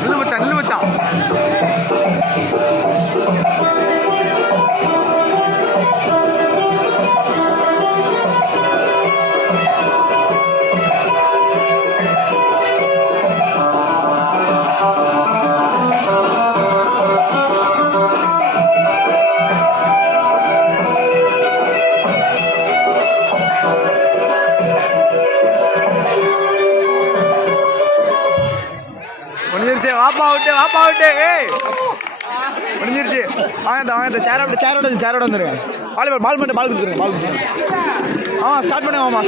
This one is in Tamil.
நில்லு மச்சான் நில்லு மச்சான். முடிஞ்சிருச்சு. வாப்பா விட்டு வாப்பா விட்டு. ஏய் முடிஞ்சிருச்சு. வாங்க சேரோட வந்துருங்க. பால் மட்டும் பால் கொடுத்துருங்க. பால் கொடுத்துருங்க. ஸ்டார்ட் பண்ணுங்க மாமா.